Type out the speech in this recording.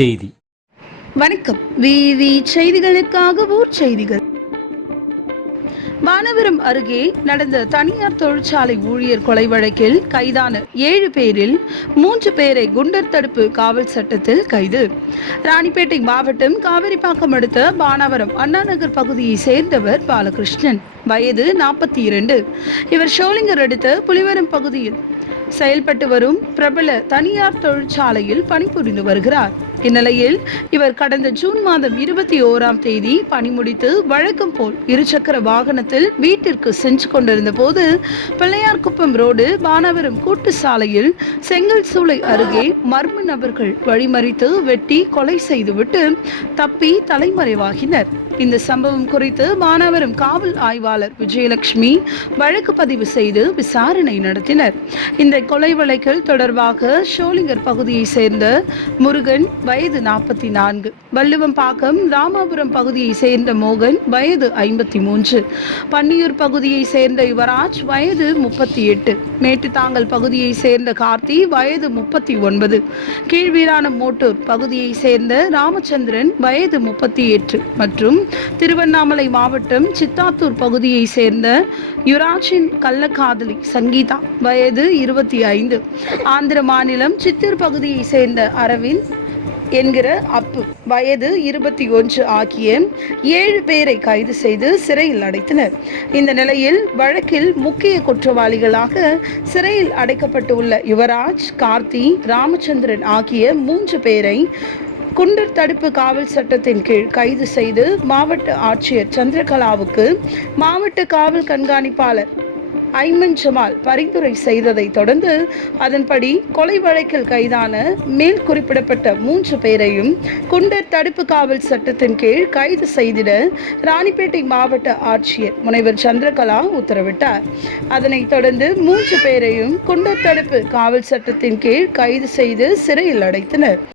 செய்தி. வணக்கம். விவி செய்திகளுக்காக ஊர் செய்திகள். வானவரம் அருகே நடந்த தனியார் தொழிற்சாலை ஊழியர் கொலை வழக்கில் கைதான ஏழு பேரில் மூன்று பேரை குண்டர் தடுப்பு காவல் சட்டத்தில் கைது. ராணிப்பேட்டை மாவட்டம் காவிரிப்பாக்கம் அடுத்த பானாவரம் அண்ணாநகர் பகுதியை சேர்ந்தவர் பாலகிருஷ்ணன். வயது நாற்பத்தி இரண்டு. இவர் ஷோலிங்கர் அடுத்த புலிவரம் பகுதியில் செயல்பட்டு வரும் பிரபல தனியார் தொழிற்சாலையில் பணிபுரிந்து வருகிறார். இந்நிலையில் இவர் கடந்த ஜூன் மாதம் இருபத்தி ஓராம் தேதி பணி முடித்து வழக்கம் போல் இருசக்கர வாகனத்தில் வீட்டிற்கு சென்று கொண்டிருந்த போது பிள்ளையார்குப்பம் ரோடு பானவரம் கூட்டு சாலையில் செங்கல் சூளை அருகே மர்ம நபர்கள் வழிமறித்து வெட்டி கொலை செய்துவிட்டு தப்பி தலைமறைவாகினர். இந்த சம்பவம் குறித்து மானவரம் காவல் ஆய்வாளர் விஜயலட்சுமி வழக்கு பதிவு செய்து விசாரணை நடத்தினர். இந்த கொலை வழக்கில் தொடர்பாக ஷோலிங்கர் பகுதியை சேர்ந்த முருகன் வயது நாற்பத்தி நான்கு வள்ளுவம்பாக்கம் ராமாபுரம் பகுதியை சேர்ந்த மோகன் வயது ஐம்பத்தி மூன்று பன்னியூர் பகுதியை சேர்ந்த யுவராஜ் வயது முப்பத்தி எட்டு மேட்டுத்தாங்கல் பகுதியை சேர்ந்த கார்த்தி வயது முப்பத்தி ஒன்பது கீழ்வீரான மோட்டூர் பகுதியை சேர்ந்த ராமச்சந்திரன் வயது முப்பத்தி எட்டு மற்றும் திருவண்ணாமலை மாவட்டம் சித்தாத்தூர் பகுதியை சேர்ந்த யுராஜின் கள்ளக்காதலி சங்கீதா வயது இருபத்தி இருபத்தி ஐந்து. ஆந்திர மாநிலம் சித்தூர் பகுதியை சேர்ந்த அரவிந்த் என்கிற அப்பு வயது இருபத்தி ஒன்று ஆகிய ஏழு பேரை கைது செய்து சிறையில் அடைத்தனர். இந்த நிலையில் வழக்கில் முக்கிய குற்றவாளிகளாக சிறையில் அடைக்கப்பட்டுள்ள யுவராஜ் கார்த்தி ராமச்சந்திரன் ஆகிய மூன்று பேரை குண்டர் தடுப்பு காவல் சட்டத்தின் கீழ் கைது செய்து மாவட்ட ஆட்சியர் சந்திரகலாவுக்கு மாவட்ட காவல் கண்காணிப்பாளர் ஐமன் ஜமால் பரிந்துரை செய்ததை தொடர்ந்து அதன்படி கொலை வழக்கில் கைதான மேல் குறிப்பிடப்பட்ட மூன்று பேரையும் குண்டர் தடுப்பு காவல் சட்டத்தின் கீழ் கைது செய்திட ராணிப்பேட்டை மாவட்ட ஆட்சியர் முனைவர் சந்திரகலா உத்தரவிட்டார். அதனைத் தொடர்ந்து மூன்று பேரையும் குண்டர் தடுப்பு காவல் சட்டத்தின் கீழ் கைது செய்து சிறையில் அடைத்தனர்.